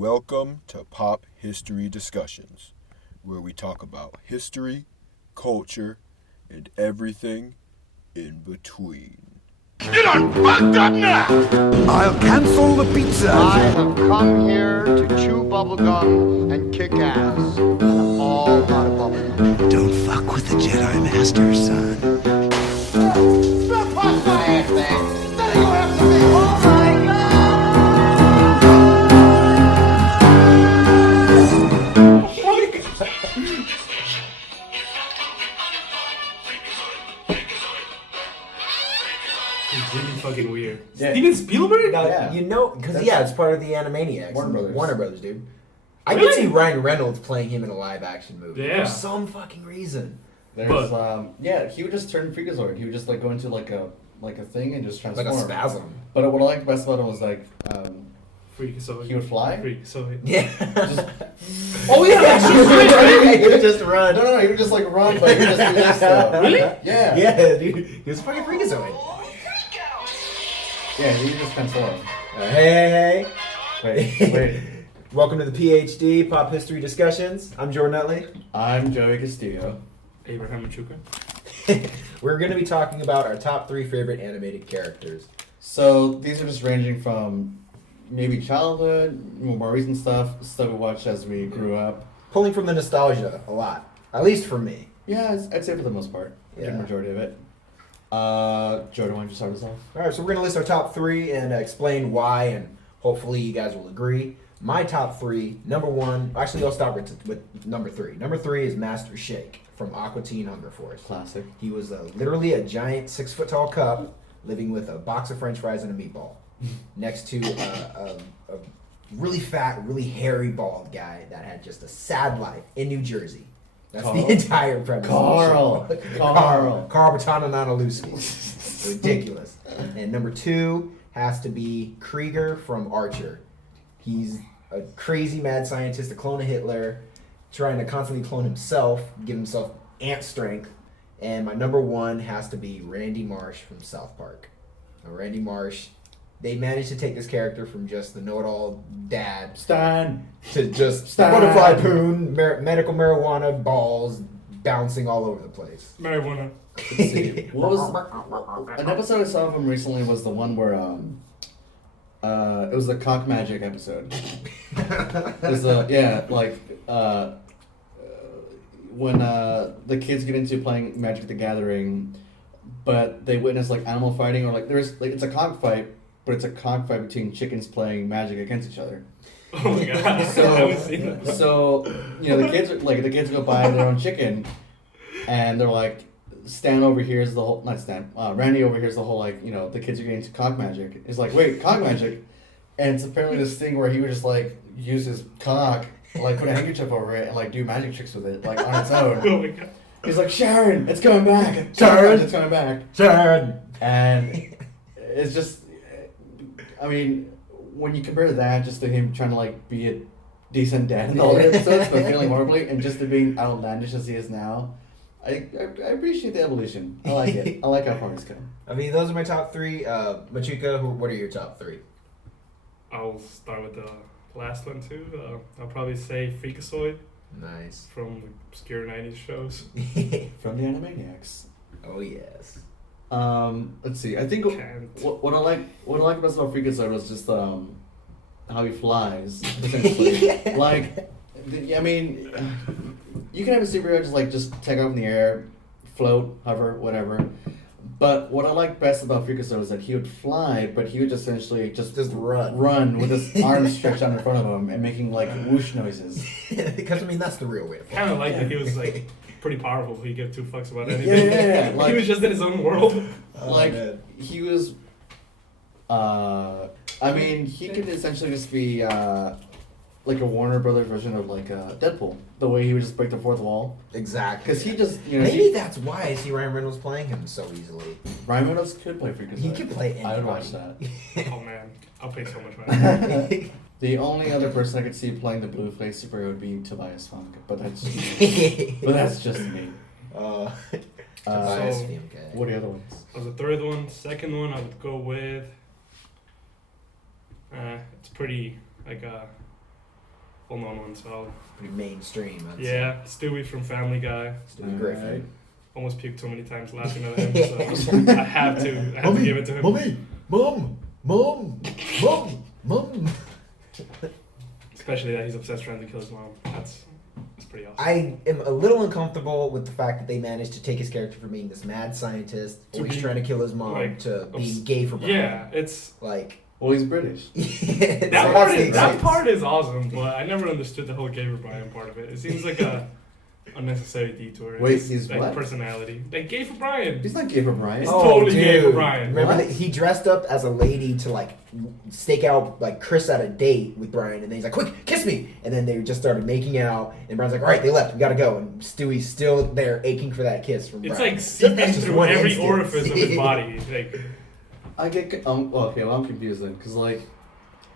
Welcome to Pop History Discussions, where we talk about history, culture, and everything in between. You done fucked up now! I'll cancel the pizza. I have come here to chew bubblegum and kick ass. And I'm all out of bubblegum. Don't fuck with the Jedi Master, son. Stop punch my ass, man! Then you have to be. Oh my God! It's really fucking weird. Yeah. Steven Spielberg? No, yeah. You know, because it's part of the Animaniacs. Warner Brothers. Dude. I Really? could see Ryan Reynolds playing him in a live action movie Yeah. for some fucking reason. There's he would just turn Freakazoid. He would just like go into like a thing and just transform. Like a spasm. But what I liked best about him was like Freakazoid. he would fly. Freakazoid. Yeah. Oh yeah, that's just right. He would just run. No, he would just like run, but he would just do this stuff. Really? Yeah. Yeah, dude. He was a fucking freakazoid. Yeah, he would just transform. Hey. Wait. Welcome to the PhD Pop History Discussions. I'm Jordan Nutley. I'm Joey Castillo. Abraham Machuca. We're going to be talking about our top 3 favorite animated characters. So these are just ranging from maybe childhood, more recent stuff we watched as we grew up. Pulling from the nostalgia a lot. At least for me. Yeah, I'd say for the most part, Yeah. the majority of it. Jordan, why don't you start us off? Alright, so we're going to list our top 3 and explain why, and hopefully you guys will agree. My top 3, number 1, actually I'll start with number 3. Number 3 is Master Shake from Aqua Teen Hunger Force. Classic. He was literally a giant 6-foot-tall cup living with a box of french fries and a meatball next to a really fat, really hairy, bald guy that had just a sad life in New Jersey. That's Carl? the entire premise. Carl. Of the show. Carl Bertana Nanalewski. Ridiculous. And number 2 has to be Krieger from Archer. He's a crazy mad scientist, a clone of Hitler, trying to constantly clone himself, give himself ant strength. And my number 1 has to be Randy Marsh from South Park. Now, Randy Marsh, they managed to take this character from just the know-it-all dad Stan. to just Stan. butterfly poon, medical marijuana balls bouncing all over the place. Marijuana. Let's see. What was an episode I saw of him recently was the one where it was the cock magic episode. It was when the kids get into playing Magic the Gathering, but they witness like animal fighting or like there's like it's a cockfight, but it's a cockfight between chickens playing Magic against each other. Oh my god. I haven't seen that. So the kids go buy their own chicken, and they're like, Stan over here is the whole not Stan. Randy over here is the whole the kids are getting into cock magic. It's like wait cock magic, and it's apparently this thing where he would just like use his cock, like put a handkerchief over it and like do magic tricks with it like on its own. Oh my god. He's like Sharon, it's coming back. Sharon, it's coming back. Sharon. And it's just, I mean, when you compare that just to him trying to like be a decent dad in all the episodes, but failing horribly, and just to being outlandish as he is now, I appreciate the evolution. I like it. I like how far he's come. I mean, those are my top 3. Machuca, what are your top 3? I'll start with the last one too. I'll probably say Freakazoid Nice. from the obscure 90s shows. From the Animaniacs. Oh yes. Let's see. I think what I like best about Freakazoid was just how he flies. Essentially, I mean, you can have a superhero just take off in the air, float, hover, whatever. But what I like best about Freakazoid is that he would fly, but he would essentially just run with his arms stretched out in front of him and making like whoosh noises. Because I mean that's the real way to fly. Kind of like that he was like pretty powerful. He gave 2 fucks about anything. Yeah. Like, he was just in his own world. Man. He was. I mean, he could essentially just be like a Warner Brothers version of like Deadpool. The way he would just break the fourth wall. Exactly. Because he just maybe that's why I see Ryan Reynolds playing him so easily. Ryan Reynolds could play Freakazoid. He could play anybody. I would watch that. Oh man, I'll pay so much money. The only other person I could see playing the blue face superhero would be Tobias Funk, but that's just me. Tobias So- Funk. What are the other ones? That was the third one. Second one, I would go with. It's pretty like well-known one. So Pretty mainstream. I'd yeah, Stewie from Family Guy. say. Stewie Griffin. Almost puked so many times laughing at him, so I have to give it to him. Mommy, mom. Especially that he's obsessed trying to kill his mom. That's pretty awesome. I am a little uncomfortable with the fact that they managed to take his character from being this mad scientist, always trying to kill his mom, like, to being gay for Brian. Yeah, it's like. Well, he's British. that part is awesome, but I never understood the whole gay for Brian part of it. It seems like a unnecessary detour. Wait, It's he's like what? Personality. Like gay for Brian. He's not gay for Brian. He's totally gay for Brian. Remember What? that he dressed up as a lady to like stake out like Chris at a date with Brian, and then he's like, "Quick, kiss me!" And then they just started making out, and Brian's like, "All right, they left. We gotta go." And Stewie's still there, aching for that kiss from It's Brian. like seeping That's just through one every instance. orifice of his body. Like, I get okay. Well, I'm confused then, cause like,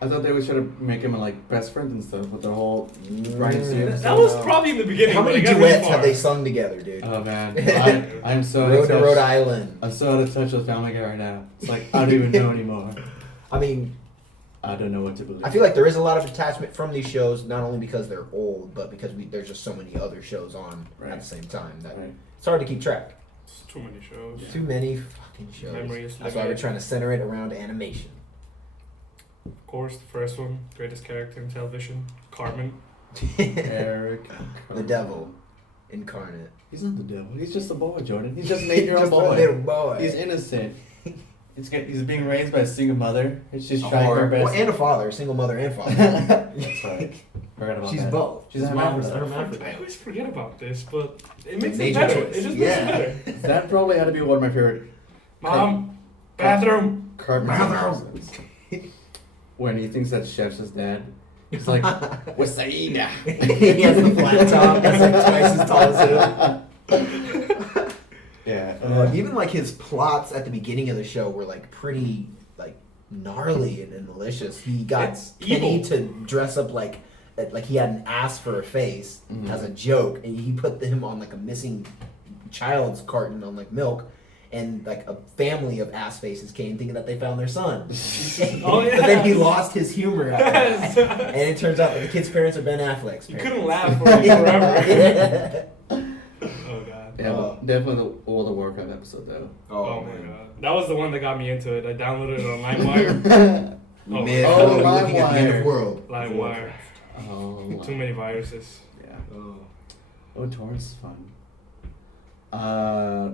I thought they would try to make him like best friends and stuff with their whole Brian Stevens. that was probably in the beginning. How but many it got really duets have far. they sung together, dude? Oh man, I'm so out Road of to touch. Rhode Island. I'm so out of touch with Family Guy right now. It's like I don't even know anymore. I mean, I don't know what to believe. I feel like there is a lot of detachment from these shows, not only because they're old, but because there's just so many other shows on at the same time that it's hard to keep track. It's too many shows. Too many fucking shows. Memories. That's why we're trying to center it around animation. Of course, the first one, greatest character in television, Cartman. Eric, The devil incarnate. He's not the devil. He's just a boy, Jordan. He's just an 8-year-old Just a boy. little boy. He's innocent. He's being raised by a single mother. She's A trying her whore. best. Well, and a father, single mother and father. That's right. Forgot about She's that. both. She's a I hermaphrodite. always forget about this, but it makes it Major better. choice. It just Yeah. makes it better. That probably had to be one of my favorite Mom, bathroom. Cartman. When he thinks that Chef's his dad. He's like, Wasaida. He has the flat top. That's like twice as tall as him. Yeah. Even like his plots at the beginning of the show were like pretty like gnarly and malicious. He got It's Kenny evil. to dress up like he had an ass for a face as a joke, and he put him on like a missing child's carton on like milk. And like a family of ass faces came thinking that they found their son. Oh, yeah. But then he lost his humor after Yes. that. And it turns out that the kid's parents are Ben Affleck's You parents. couldn't laugh for like forever. Oh god. Yeah, but definitely the World of Warcraft episode though. Oh my god. That was the one that got me into it. I downloaded it on LimeWire. Oh, Myth. Oh, We're looking at the end of LimeWire. world. LimeWire. Oh, Too many viruses. Yeah. Oh. Oh, torrents is fun.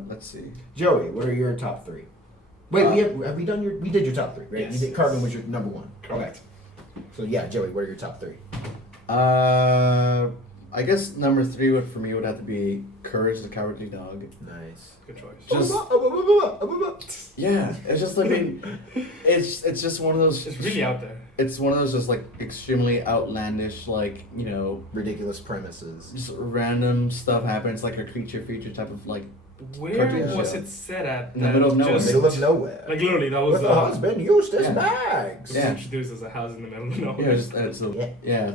Let's see. Joey, what are your top three? Wait, have we done we did your top three, right? Yes. You did Cartman was your number one. Correct. Okay. So yeah, Joey, what are your top three? I guess number 3 for me would have to be Courage the Cowardly Dog. Nice. Good choice. Just yeah, it's just like it's just one of those. It's really out there. It's one of those just like extremely outlandish, like Ridiculous premises. just random stuff happens, like a creature feature type of like Where cartoon was show. it set at? In the that middle of nowhere. just- Middle of nowhere. Like literally, that was With a husband used as Yeah. bags. It was Yeah. introduced as a house in the middle of nowhere. Yeah, just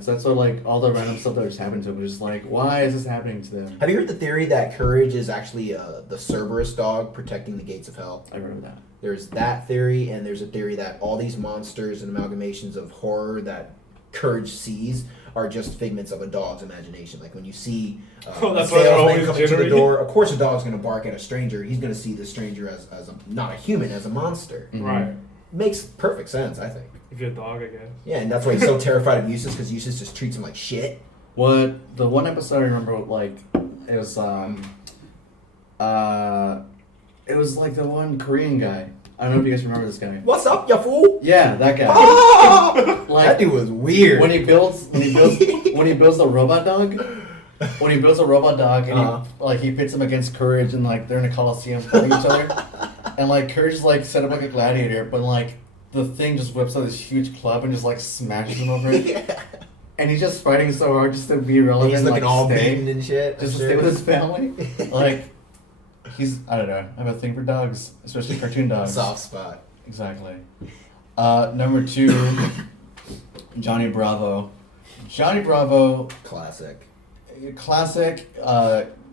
so that's what like all the random stuff that just happened to him was just like, why is this happening to them? Have you heard the theory that Courage is actually the Cerberus dog protecting the gates of hell? I remember that. There's that theory, and there's a theory that all these monsters and amalgamations of horror that Courage sees are just figments of a dog's imagination. Like when you see Oh, a that's why they're salesman always coming to the jittery. door, of course a dog's going to bark at a stranger. He's going to see the stranger as not a human, as a monster. Mhm. Right. Makes perfect sense, I think. If you're a dog, I guess. Yeah, and that's why he's so terrified of Eustace, because Eustace just treats him like shit. What the one episode I remember, like it was like the one Korean guy. I don't know if you guys remember this guy. What's up, ya fool? Yeah, that guy. Ah! Like That dude was weird. when he builds the robot dog. When he builds a robot dog and he pits him against Courage and like they're in a coliseum fighting each other, and like Courage is like set up like a gladiator, but like the thing just whips out this huge club and just like smashes him over it, Yeah. and he's just fighting so hard just to be And relevant, he's looking like, all stay, beaten and shit. just I'm to sure. stay with his family. Like I don't know. I have a thing for dogs, especially cartoon dogs. Soft spot. Exactly. Number 2, Johnny Bravo. Johnny Bravo, Classic. classic,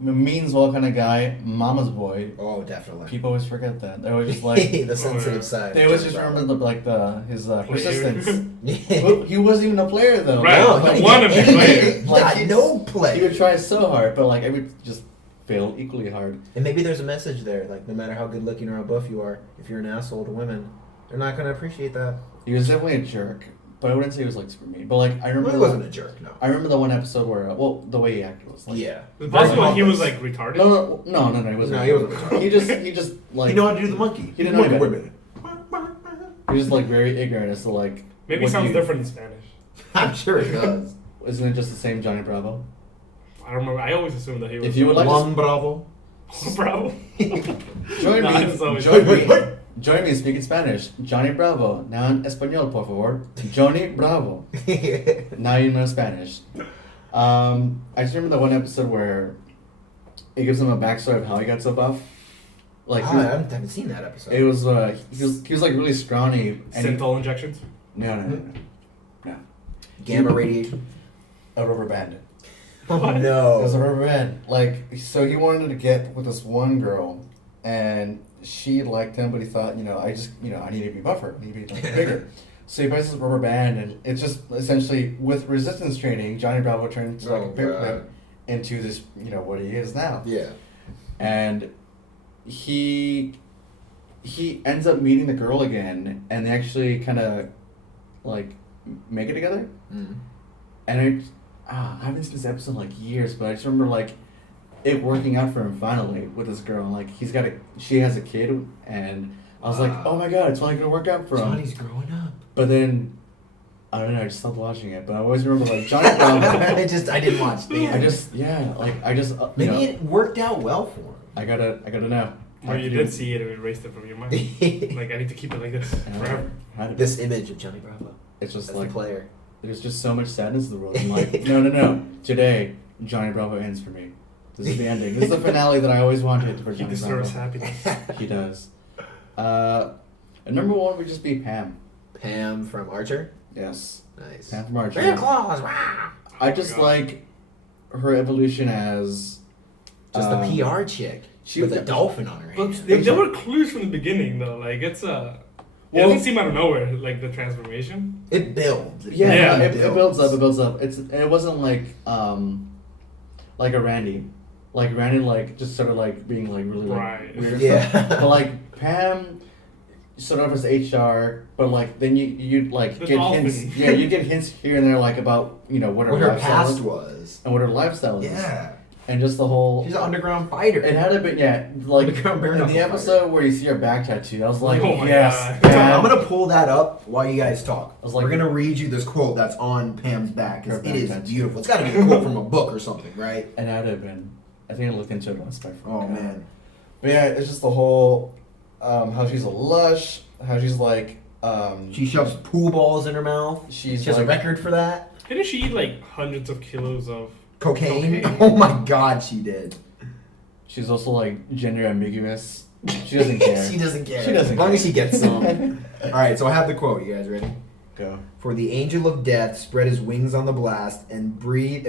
means well kind of guy, mama's boy. Oh, definitely. People always forget that. They always just like the sensitive side. they always just remember his persistence. Yeah. Well, he wasn't even a player though. Right. No, I he want to be player. He got no He play. would try so hard, but like every just failed equally hard. And maybe there's a message there. Like, no matter how good looking or how buff you are, if you're an asshole to women, they're not going to appreciate that. He was definitely a jerk, but I wouldn't say he was like super mean. But like I remember Well, he wasn't a jerk, no. I remember the one episode where the way he acted was like Yeah. Is it possible he was like retarded? No, he wasn't. No, he wasn't retarded. He just like You know how to do the monkey. He didn't know any better. women. He was just like very ignorant as to like. Maybe it what sounds you- different in Spanish. I'm sure it does. Isn't it just the same Johnny Bravo? I don't remember. I always assumed that he was. If you would like Juan Bravo. Bravo. Join Nah, me. it's always- Join me in speaking Spanish. Johnny Bravo. Now en español, por favor. Johnny Bravo. Now you know Spanish. I just remember the one episode where it gives him a backstory of how he got so buff. Like I haven't seen that episode. it was he was like really scrawny. And Synthol injections. No. Gamma radiation. A rubber band. Oh, What? It no. was a rubber band. Like, so he wanted to get with this one girl, and she liked him, but he thought, I need to be buffer, I need to be like, bigger. So he buys this rubber band, and it's just essentially with resistance training, Johnny Bravo turned into like a paperclip into this, what he is now. Yeah. And he ends up meeting the girl again, and they actually kind of like make it together. Mm. And I haven't seen this episode in like years, but I just remember like it working out for him finally with this girl. And, like she has a kid, and I was like, oh my god, it's finally gonna work out for him. Johnny's growing up. But then I don't know, I just stopped watching it. But I always remember like Johnny Bravo. I didn't watch the end. Maybe it worked out well for him. I gotta know. Or you did see it and erased it from your mind. Like, I need to keep it like this forever. This image of Johnny Bravo. It's just As like the player. there's just so much sadness in the world. I'm like, no. Today, Johnny Bravo ends for me. This is the ending. This is the finale that I always wanted for He Johnny deserves Bravo. happiness. He does. And number one would just be Pam. Pam from Archer. Yes. Nice. Pam from Archer. Bear claws. Rah! I just like her evolution as Just a PR chick. she with was- a dolphin on her hand. But there were clues from the beginning, though. Like, it doesn't seem out of nowhere, like, the transformation. It builds. Yeah, Yeah, it builds up. It builds up. It wasn't like a Randy, like Randy like just sort of like being like really like Right. weird. Yeah. Stuff. But like Pam, sort of as HR, but like then you'd like The get dolphin. hints. Yeah, you get hints here and there like about what her What her lifestyle past is was. and what her lifestyle is. Yeah. And just the whole. She's an underground fighter. It had to be like Underground bare in knuckle the episode where you see her back tattoo. I was like, Oh my yes, God. Pam. I'm gonna pull that up while you guys talk. I was like- We're gonna read you this quote that's on Pam's back. 'Cause Her it back is tattoo. beautiful. It's gotta be a quote from a book or something, right? And that would have been. I think I looked into it once. But I forgot. Oh man. But yeah, it's just the whole how she's a lush, how she's like She shoves pool balls in her mouth. she's She has a like, record for that. Didn't she eat, like, hundreds of kilos of Cocaine. Cocaine. Oh my god, she did. she's also like gender ambiguous. She doesn't care. She doesn't care. She doesn't As long care. as she gets some. All right, so I have the quote. You guys ready? Go. For the angel of death spread his wings on the blast and breathed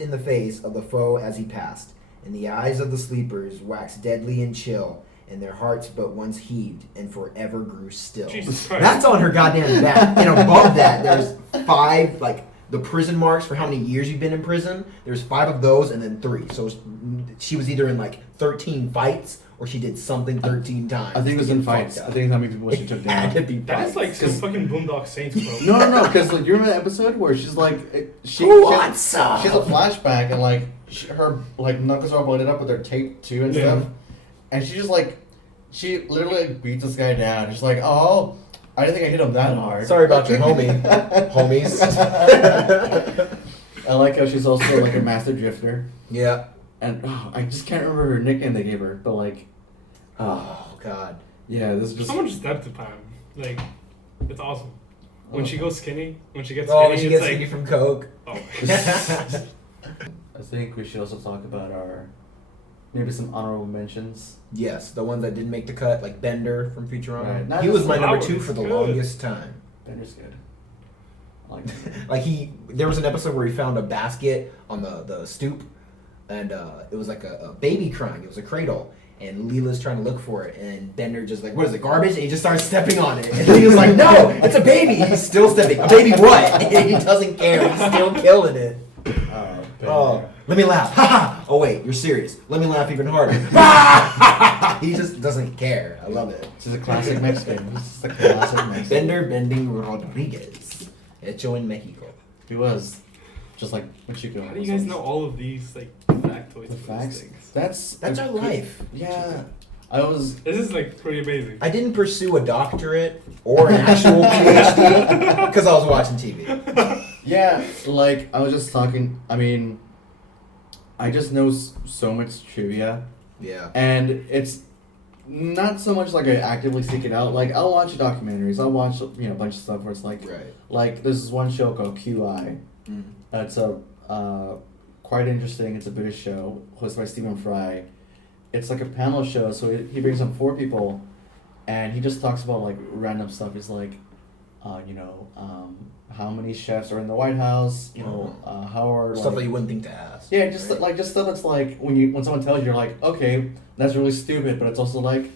in the face of the foe as he passed. And the eyes of the sleepers waxed deadly and chill, and their hearts but once heaved and forever grew still. Jesus Christ. That's on her goddamn back. And above that, there's 5 like the prison marks for how many years you've been in prison. There's 5 of those, and then 3. So she was either in like 13 fights or she did something 13 times. I think it was to in get fights. fucked I up. think how many people she took Had to down. be That is fights. like some fucking Boondock Saints, bro. No, because like you remember the episode where she's like she Who she wants has, she has a some? flashback and like her like knuckles are all blooded up with her tape too and Yeah. stuff, and she just like she literally like, beats this guy down. She's like, oh, I didn't think I hit him that hard. Sorry about your homie. Homies. I like how she's also like a master drifter, Yeah. and I just can't remember her nickname they gave her, but like, Oh god. yeah, this is just Someone just stepped to Pam. Like, it's awesome. When she goes skinny, when she gets Oh, skinny, she it's gets like, skinny from coke. oh. I think we should also talk about our maybe some honorable mentions. Yes, the ones that didn't make the cut, like Bender from Right. Futurama. Not He was my just number Howard 2 is for the good. longest time. Bender's good. I like that. Like there was an episode where he found a basket on the stoop and it was like a baby crying. It was a cradle. And Leela's trying to look for it, and Bender just like, what is it, garbage? And he just starts stepping on it. And Leela's like, no, it's a baby. He's still stepping. A baby what? And he doesn't care. He's still killing it. Oh, let me laugh. Ha ha. Oh wait, you're serious. Let me laugh even harder. He just doesn't care. I love it. This is a classic Mexican. This is a classic Mexican. Bender Bending Rodriguez. Hecho en Mexico. He was. Just like Chico. How do you guys know all of these like factoids? The of facts? these things? That's our life. Yeah. I was. This is like pretty amazing. I didn't pursue a doctorate or an actual PhD because I was watching TV. Yeah, like, I was just talking. I mean, I just know so much trivia. Yeah. And it's not so much like I actively seek it out. Like, I'll watch documentaries. I'll watch, a bunch of stuff where it's like, Right. like, there's this one show called QI. Mm. It's quite interesting. It's a British show hosted by Stephen Fry. It's like a panel show, so he brings on 4 people, and he just talks about like random stuff. He's like, how many chefs are in the White House? How are Stuff like, that you wouldn't think to ask. yeah, just right? like just stuff that's like when someone tells you, you're like, okay, that's really stupid, but it's also like,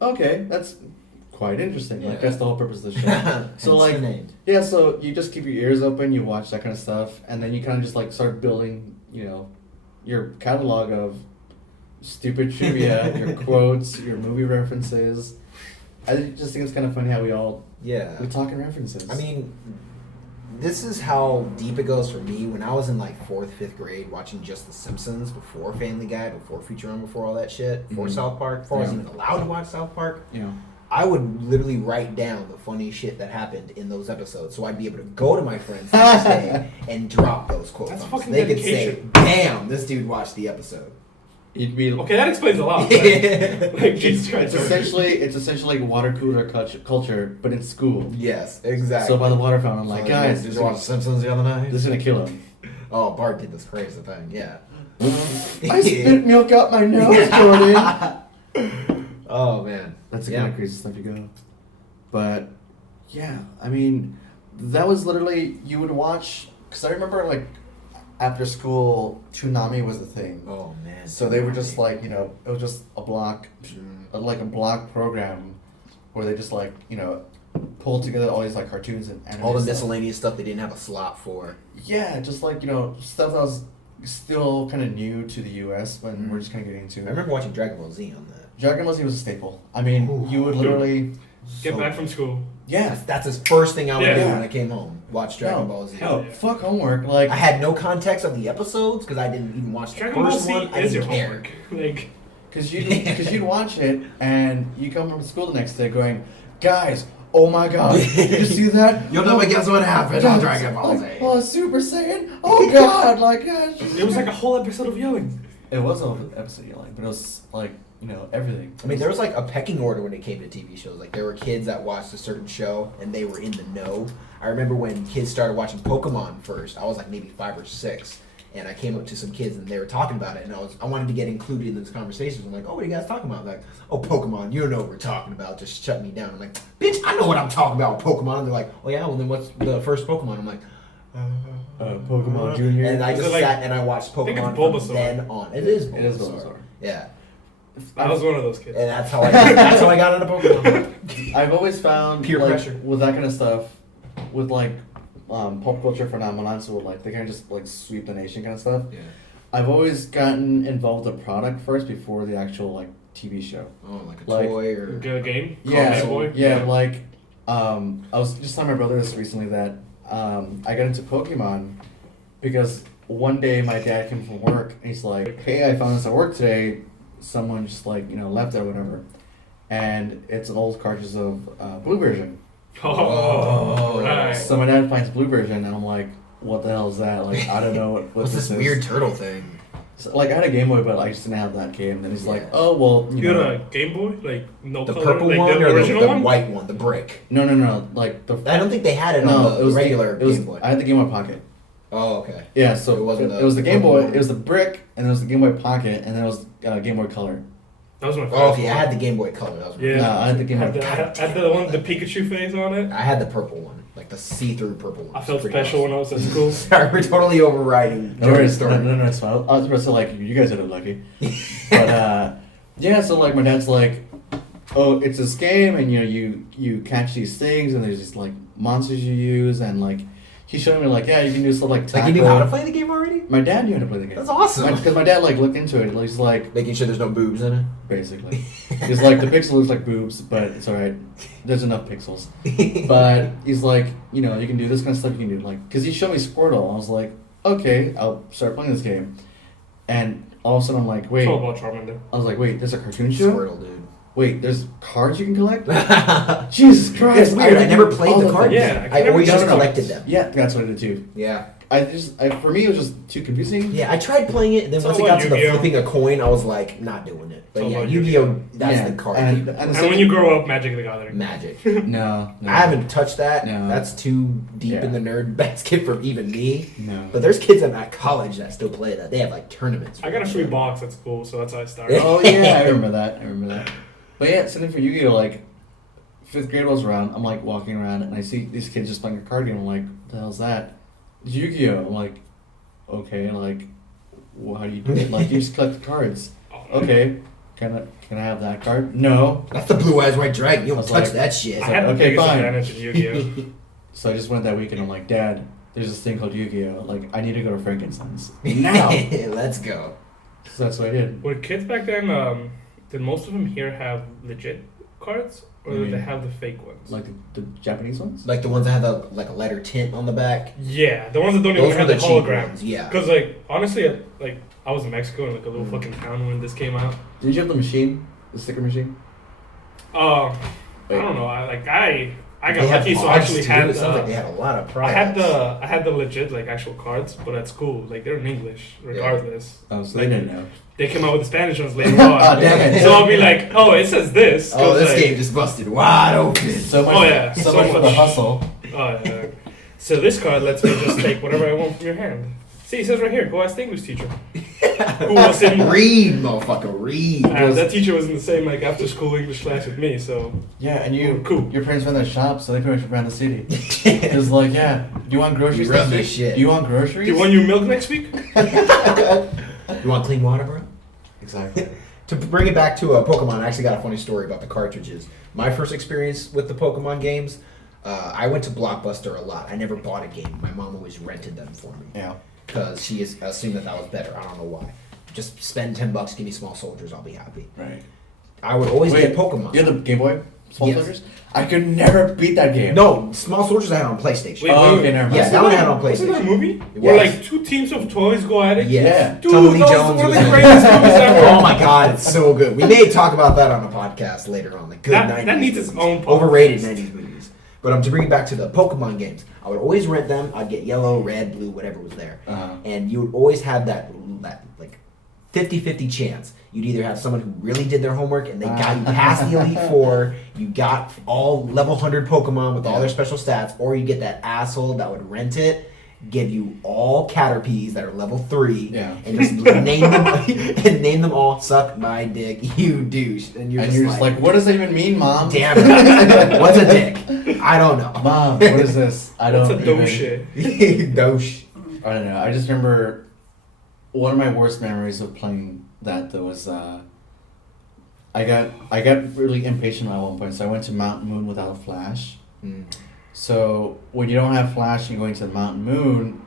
okay, that's quite interesting. Like Yeah. that's the whole purpose of the show. So like, yeah, so you just keep your ears open, you watch that kind of stuff, and then you kind of just like start building, your catalog of stupid trivia, your quotes, your movie references. I just think it's kind of funny how we talk in references. I mean, this is how deep it goes for me. When I was in like 4th, 5th grade watching just The Simpsons, before Family Guy, before Futurama, before all that shit, before South Park, before I was even allowed to watch South Park, I would literally write down the funny shit that happened in those episodes, so I'd be able to go to my friends the next day and drop those quotes. That's on fucking They dedication. could say, "Damn, this dude watched the episode." you'd be Okay, that explains a lot. Like Jesus Christ. it's essentially like water cooler culture, but in school. Yes, exactly. So by the water fountain, I'm like, So, guys, did this you watch The Simpsons the other night? is gonna kill him. Oh, Bart did this crazy thing. Yeah. I spit milk out my nose, Jordan. Oh man, That's the kind of crazy stuff you go. But yeah, I mean, that was literally you would watch because I remember like after school, Toonami was the thing. Oh man. So they were just like it was just a block, like a block program, where they just like pulled together all these like cartoons and anime all the stuff. miscellaneous stuff they didn't have a slot for. Yeah, just like stuff that was still kind of new to the U.S. when we're just kind of getting into I it. remember watching Dragon Ball Z on that. Dragon Ball Z was a staple. I mean, you would literally Get back from school. yeah. That's his first thing I would do Yeah. when I came home. Watch Dragon Ball Z. Hell, fuck homework. Like I had no context of the episodes because I didn't even watch the Dragon Ball first Z one. I is your didn't care. homework. Like, Cause you'd watch it and you come from school the next day going, guys, oh my god, did you see that? You'll never guess what happened on Dragon Ball Z. Oh, Super Saiyan! Oh god, like gosh. it was like a whole episode of yelling. It was an episode you like, but it was like everything. I mean, there was like a pecking order when it came to TV shows. Like, there were kids that watched a certain show and they were in the know. I remember when kids started watching Pokemon first. I was like maybe 5 or 6, and I came up to some kids and they were talking about it, and I wanted to get included in those conversations. I'm like, oh, what are you guys talking about? Like, oh, Pokemon. You don't know what we're talking about. Just shut me down. I'm like, bitch, I know what I'm talking about with Pokemon. And they're like, oh yeah, well then what's the first Pokemon? I'm like, Pokemon Junior. and I Is just it like- sat and I watched think it's Pokemon Bulbasaur. from then on. It is Bulbasaur. It is Bulbasaur. Yeah, I was one of those kids. and that's how I got into Pokemon. I've always found Peer like, pressure. with that kind of stuff, with like pop culture phenomenon, so like they kind of just like sweep the nation kind of stuff. Yeah. I've always gotten involved with the product first before the actual like TV show. Oh, like a Like- toy or Get a game? Yeah, Game Boy? yeah, like I was just telling my brother this recently that I got into Pokemon because one day my dad came from work and he's like, "Hey, I found this at work today. Someone just like left it or whatever," and it's an old cartridge of blue version. Oh, right. So my dad finds blue version and I'm like, "What the hell is that? Like, I don't know what what's this this is." weird turtle thing? So, like I had a Game Boy, but I just didn't have that game. And he's like, Yeah. "Oh well, You had a Game Boy? Like, no The color? purple like one the or original the one? white one, the brick? no, like the I don't think they had it on no, the it was regular it was, Game Boy. I had the Game Boy Pocket. Oh, okay. Yeah, so It wasn't it was the the Game Boy. purple It was the brick, and then it was the Game Boy Pocket, and then it was Game Boy Color. That was my first Oh, okay. I one. had the Game Boy Color. That was my Yeah. No, I had the Game Boy. Had the one with the Pikachu face on it. I had the purple one. Like the see-through purple one. I felt special when I was at school. Sorry, we're totally overriding. No, Jordan's story. no, it's fine. I was supposed to like, you guys are lucky. But yeah, so like my dad's like, oh, it's this game, and you catch these things, and there's these like monsters you use, and like he showed me like, yeah, you can do stuff like tackle. Like you knew how to play the game already? My dad knew how to play the game. That's awesome. Because my dad like looked into it. He's like, Making sure there's no boobs in it. basically, he's like, the pixel looks like boobs, but it's alright. There's enough pixels. But he's like, you know, you can do this kind of stuff. You can do like, because he showed me Squirtle. I was like, okay, I'll start playing this game. And all of a sudden I'm like, wait. It's all about Charmander. I was like, wait, there's a cartoon show? Squirtle, dude. Wait, there's cards you can collect? Jesus Christ. It's weird. I never played the card Yeah, game. I I always never just done it. collected them. Yeah, that's what I did too. Yeah. For me, it was just too confusing. Yeah, I tried playing it, and then It's once it all got about to the Yu-Gi-Oh. flipping a coin, I was like, not doing it. But It's all yeah, about Yu-Gi-Oh, Yu-Gi-Oh. that's Yeah, the card and- game. and And when you grow up, Magic the Gathering. Magic. No. I haven't touched that. No. That's too deep Yeah. in the nerd basket for even me. No. But there's kids at college that still play that. They have like tournaments. I got a free box at school, so that's how I started. Oh yeah, I remember that. But yeah, something for Yu-Gi-Oh, like 5th grade rolls around, I'm like walking around and I see these kids just playing a card game. I'm like, what the hell's that? It's Yu-Gi-Oh. I'm like, okay, like, well, how do you do it? Like, you just collect the cards. Okay, can I have that card? No. That's the Blue Eyes White Dragon. You I don't was touch like- that shit. I had the Okay, biggest fine. advantage in Yu-Gi-Oh. So I just went that weekend. I'm like, Dad, there's this thing called Yu-Gi-Oh. Like, I need to go to Frankenstein's now. Let's go. So that's what I did. Were kids back then, did most of them here have legit cards? Or did they have the fake ones? Like the Japanese ones? Like the ones that have like a letter tint on the back. Yeah, the ones that don't Those even were have the the cheap hologram. ones, yeah. Because, like, honestly, like, I was in Mexico in, like, a little fucking town when this came out. Did you have the machine? The sticker machine? I don't know. I got They had lucky, so I mods, actually too. had It sounds like they had a lot of products. I had the legit like actual cards, but at school, like they're in English regardless. Oh, so they didn't know. They came out with the Spanish ones later on. Oh, damn it. So I'll be like, oh, it says this. 'cause, Oh, this like, game just busted wide open. So much, Oh, yeah. so So much for the much. hustle. Oh, yeah. So this card lets me just take whatever I want from your hand. See, it says right here, go ask the English teacher. Who was in Read, motherfucker, read. that teacher was in the same like after school English class with me, so Yeah, and you, Cool. your parents run that shop, so they pretty much ran the city. It's like, yeah, do you want groceries You run next this week? shit. Do you want groceries? do you want your milk next week? You want clean water, bro? Exactly. To bring it back to Pokemon, I actually got a funny story about the cartridges. My first experience with the Pokemon games, I went to Blockbuster a lot. I never bought a game. My mom always rented them for me. Yeah. Because she assumed that was better. I don't know why. Just spend $10, give me Small Soldiers, I'll be happy. Right. I would always Wait, get Pokemon. You had the Game Boy? Small Yes. Soldiers? I could never beat that game. No, Small Soldiers I had on PlayStation. Wait, Oh, wait, okay, never mind. Yeah, that one I had on Wasn't that a PlayStation. movie? It Where was. like two teams of toys go at it? Yeah. Dude, Tommy Lee that was Jones one of was the in it. greatest movies ever. Oh my god, it's so good. We may talk about that on a podcast later on. The good That- 90s that needs its movies. own podcast. Overrated 90s movies. But to bring it back to the Pokemon games, I would always rent them. I'd get yellow, red, blue, whatever was there. Uh-huh. And you would always have that like 50-50 chance. You'd either have someone who really did their homework and they got you past the Elite Four, you got all level 100 Pokemon with all their special stats, or you get that asshole that would rent it, give you all Caterpies that are level 3, Yeah. and just name them all, suck my dick, you douche. And you're just like, what does that even mean, Mom? damn it. What's a dick? I don't know. Mom, what is this? I don't What's a even- douche? douche. I don't know. I just remember one of my worst memories of playing that though was I got really impatient at one point, so I went to Mountain Moon without a flash. So when you don't have flash and you're going to the Mountain Moon,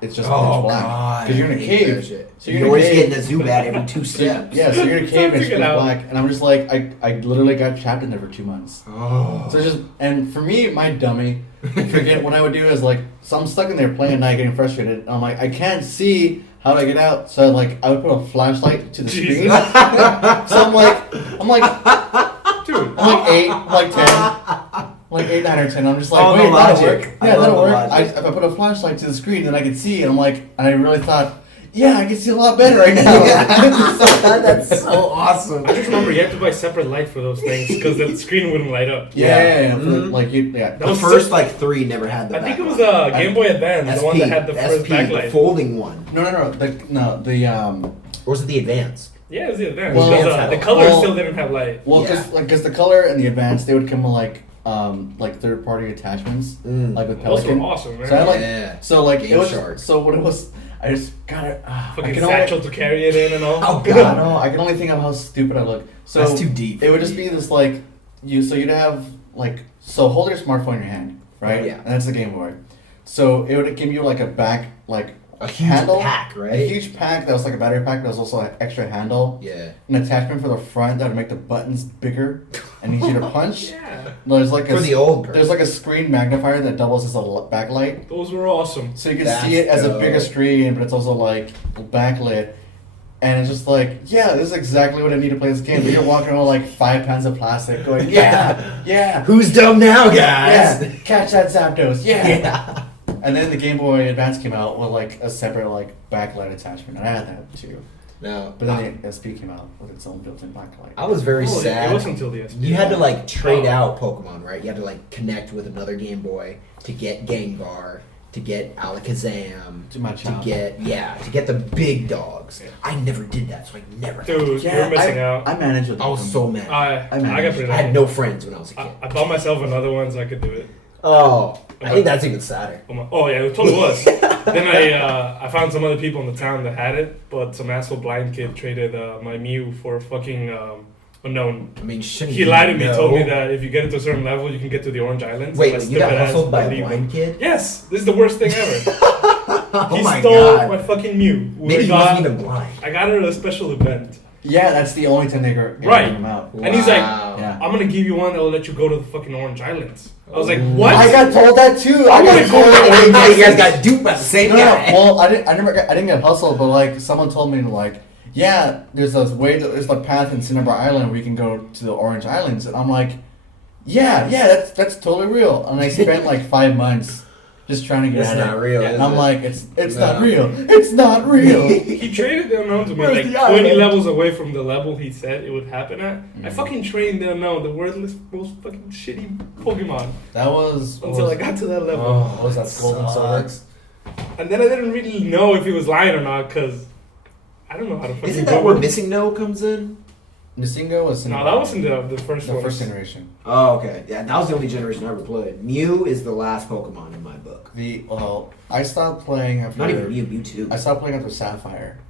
it's just pitch black because you're in a cave. So You're in a always cave. getting a Zubat every 2 steps. Yeah, so you're in a cave and it's Figure pitch it out. black, and I'm just like I literally got trapped in there for 2 months. Oh. So just and for me, my dummy, forget what I would do is like, so I'm stuck in there playing at night, getting frustrated. And I'm like, I can't see how do I get out. So I would put a flashlight to the Jesus. screen. So I'm like, Dude, I'm like 8, I'm like 10, I'm like 8, 9, or 10. I'm just like, Oh, wait, the that'll logic. work. I Yeah, love that'll the work. logic. If I put a flashlight to the screen, then I could see. And I'm like, and I really thought, yeah, I can see a lot better right now. That's so awesome. I just remember you have to buy separate light for those things because the screen wouldn't light up. Yeah, Mhm. like you, yeah. That The was first so- 3 never had the I think it was backlight. Game Boy Advance, the one that had the first SP, the backlight. folding one. No. Or was it the Advance? Yeah, it was the Advance. Well, because, Advance had the a- color well- still didn't have light. Well, Yeah. because the color and the advance, they would come in like like third-party attachments, Mm. like with Those Pelican. were awesome, man. So I like, Yeah. so like Game it was. Shark. So what it was, I just got it. I Fucking can satchel to carry it in and all. Oh I god. know. I can only think of how stupid I look. So That's too deep. It would just be this like So you'd have like hold your smartphone in your hand, right? Yeah. And that's the Game Boy. So it would give you like a back like A huge handle, pack, right? A huge pack that was like a battery pack. That was also an extra handle. Yeah. An attachment for the front that would make the buttons bigger and easier to punch. Yeah. There's like For the old person. there's like a screen magnifier that doubles as a backlight. Those were awesome. So you can That's see it as a dope. bigger screen, but it's also like backlit. And it's just like, yeah, this is exactly what I need to play this game. But you're walking around with like 5 pounds of plastic going, yeah, yeah, Who's dumb now, guys? yeah, catch that Zapdos, yeah. Yeah. And then the Game Boy Advance came out with like a separate like backlight attachment, and I had that too. No. But then the SP came out with its own built-in backlight. I was very Oh, sad. It wasn't until the SP. You had to like trade Oh. out Pokemon, right? You had to like connect with another Game Boy to get Gengar, to get Alakazam, To match up. get the big dogs. I never did that, so I never. Dude, you're missing out. I managed with I was so mad. I managed. got pretty I had lucky. no friends when I was a kid. I bought myself another one so I could do it. Oh, I think that's even sadder. Oh yeah, it totally was. Then I found some other people in the town that had it, but some asshole blind kid traded my Mew for a fucking unknown. I mean, shouldn't He you lied to me, know? told me that if you get it to a certain level, you can get to the Orange Islands. Wait, and my you got stupid ass hustled by a believed blind him. kid? Yes, this is the worst thing ever. Oh He my stole god. my fucking Mew. Maybe he wasn't even blind. I got it at a special event. Yeah, that's the only time they go Right. them out. And he's like, Wow. Yeah. I'm gonna give you one that will let you go to the fucking Orange Islands. I was like, what? I got told that too. I wanna go to the Orange Hey, you guys Islands. got duped by the same No, guy. well, I didn't get hustled, but like someone told me like, yeah, there's a path in Cinnabar Island where you can go to the Orange Islands, and I'm like, yeah, that's totally real. And I spent like 5 months just trying to get It's at not it. real, And is I'm it? like, it's No. not real. It's not real. He traded the unknown to me Where's like the 20 island? levels away from the level he said it would happen at. Mm-hmm. I fucking trained the unknown, the wordless, most fucking shitty Pokemon, That was until I got to that level. what was that Golden Sword? Sucks. And then I didn't really know if he was lying or not, because I don't know how to fucking Isn't do that where it. Missing No comes in? Nasingo was No, Cinnabar that Island. wasn't the first the one. first generation. Oh, okay. Yeah, that was the only generation I ever played. Mew is the last Pokemon in my book. I stopped playing after. Not even Mew, Mewtwo. I stopped playing after Sapphire,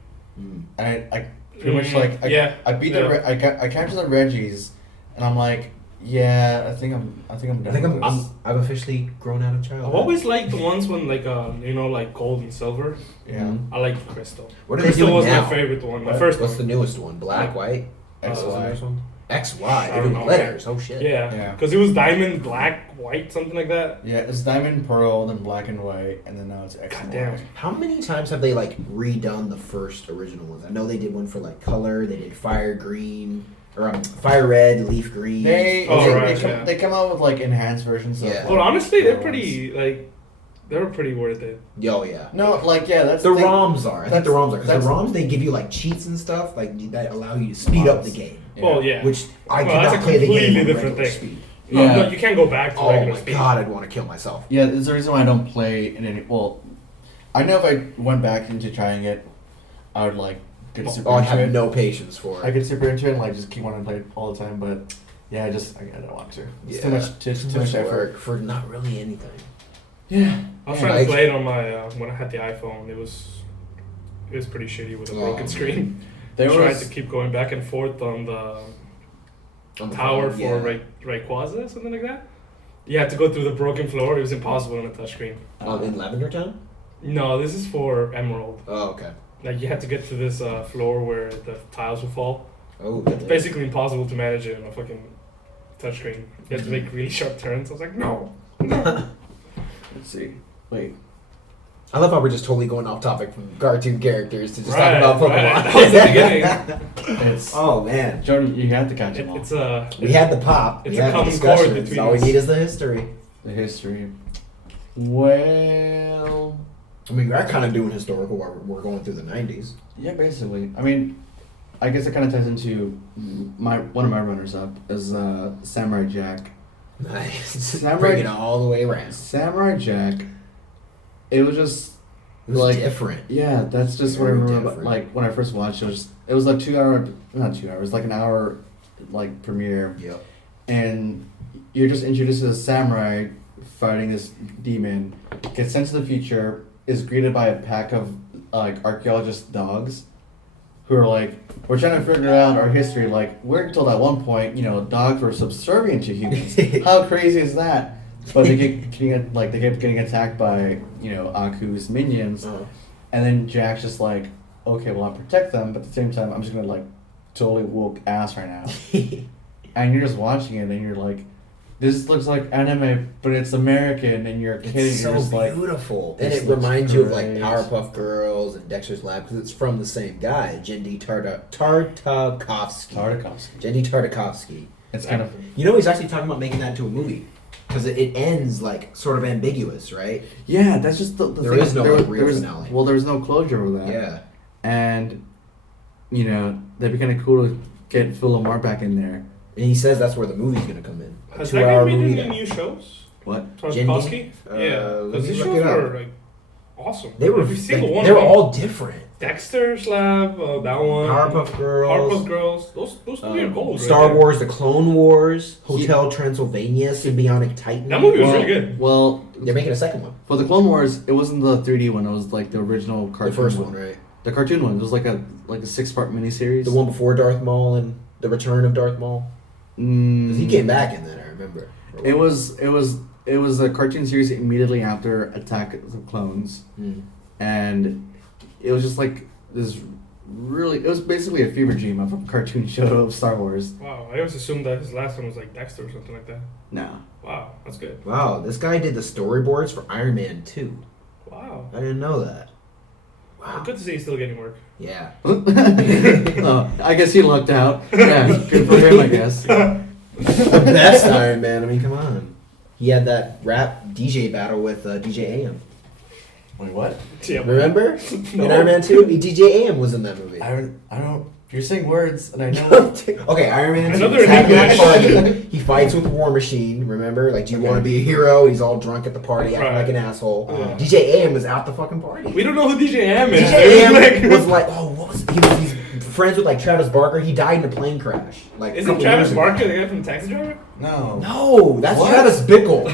Mm. and I pretty much like yeah, I beat yeah. I captured the Reggies, and I'm like, yeah, I think I'm done. I think with this. I've officially grown out of childhood. I've always liked the ones when like like gold and silver. Yeah. Mhm. I like Crystal. What are they Crystal doing was now? my favorite one. My What? first What's one. the newest one? Black, white? X, Uh, What's the Y. newest one? XY. I They're don't doing know. letters. Oh shit. Yeah, Yeah. because it was diamond, black, white, something like that. Yeah, it's Diamond, Pearl, then Black and White, and then now it's X. and Goddamn. Y. How many times have they like redone the first original ones? I know they did one for like color. They did fire green or fire red, leaf green. They Oh, they, right, they, come, yeah. they come out with like enhanced versions. Yeah. Of, Well, honestly, they're ones. pretty like they were pretty worth it. Yo, yeah. No, like yeah, that's The thing. ROMs are. I think the ROMs are. Because that's- the ROMs, they give you like cheats and stuff like that allow you to speed up the game. Yeah. Well, yeah. Which I Well, cannot that's a play the game completely on different regular thing. speed. No, Yeah. no, you can't go back to Oh regular my speed. god, I'd want to kill myself. Yeah, there's the reason why I don't play in any. Well, I know if I went back into trying it, I would like get super Oh, I into have it. no patience for I it. get super into it and like just keep wanting to play it all the time, but yeah, I don't want to. It's too Yeah. much, too much effort. work for not really anything. Yeah. I was Yeah, trying like- to play it on my when I had the iPhone. It was pretty shitty with a Oh, broken man. screen. There I tried was to keep going back and forth on the On the tower phone, for Rayquaza, something like that. You had to go through the broken floor. It was impossible on a touchscreen. In Lavender Town? No, this is for Emerald. Oh, okay. Like you had to get to this floor where the tiles will fall. Oh, It's basically impossible to manage it on a fucking touchscreen. You have to make really sharp turns. I was like, no. let's see. Wait. I love how we're just totally going off topic from cartoon characters to just Right, talk about right. Pokemon. That was the beginning. It's Oh man, Jordan, you have to catch them all. It's we had the pop. It's we a had the common chord discussions. between All we us. need is the history. The history. Well, I mean, we're kind of doing historical while we're going through the '90s. yeah, basically. I mean, I guess it kind of ties into one of my runners up is Samurai Jack. Nice. Samurai- Bring it all the way around. Samurai Jack. It was just It was like different. Yeah, that's just what I Very remember. About, different. like when I first watched it, it was like 2 hour, not 2 hours, like an hour, like premiere, Yep. and you're just introduced as a samurai fighting this demon, gets sent to the future, is greeted by a pack of like archaeologist dogs, who are like, we're trying to figure out our history. Like, we're told at one point, dogs were subservient to humans. How crazy is that? But they kept getting attacked by Aku's minions, and then Jack's just like, okay, well I'll protect them, but at the same time I'm just gonna like totally whoop ass right now. And you're just watching it and you're like, this looks like anime, but it's American, and you're a kid. It's you're so just like, beautiful, and this it looks reminds you of like great. Powerpuff Girls and Dexter's Lab because it's from the same guy, Genndy Tartakovsky. Genndy Tartakovsky. It's kind of He's actually talking about making that into a movie because it ends like sort of ambiguous, right? yeah. That's just the There thing. is no real was, finale. Well, there's no closure with that. Yeah. And that'd be kind of cool to get Phil Lamar back in there. And he says that's where the movie's gonna come in. Has 2 that hour guy made movie. any new shows? What? Tarkovsky? Yeah, let because me these look shows it up. were like awesome. They were Every single one. they of were them. all different. Dexter's Lab, that one. Powerpuff Girls. Powerpuff Girls. Those three are gold. Star right there. Wars, The Clone Wars, Hotel Transylvania, Symbiotic Titan. That movie was Well, really good. Well, They're making a second one. for the Clone Wars, it wasn't the 3D one. It was like the original cartoon. The first one, right? The cartoon one. It was like a 6-part miniseries. The one before Darth Maul and the Return of Darth Maul. Because he came back in that, I remember. It was a cartoon series immediately after Attack of the Clones, and it was just like this really. It was basically a fever dream of a cartoon show of Star Wars. Wow, I always assumed that his last one was like Dexter or something like that. No. Wow, that's good. Wow, this guy did the storyboards for Iron Man 2. Wow. I didn't know that. Well, good to see he's still getting work. Yeah. Oh, I guess he lucked out. Yeah, good for him, I guess. The best Iron Man. I mean, come on. He had that rap DJ battle with DJ AM. Wait, what? Yeah, Remember? No. In Iron Man 2? DJ AM was in that movie. I don't. You're saying words, and I know. Okay, Iron Man 2. Another He's having that English. party. He fights with War Machine, remember? Like, do you want to be a hero? He's all drunk at the party, acting Right. like an asshole. DJ AM was at the fucking party. We don't know who DJ AM is. DJ AM Like- was like, oh, what was he's friends with like Travis Barker. He died in a plane crash. Like, a Isn't couple Travis years ago. Barker the guy from Taxi Driver? No. No, that's What? Travis Bickle.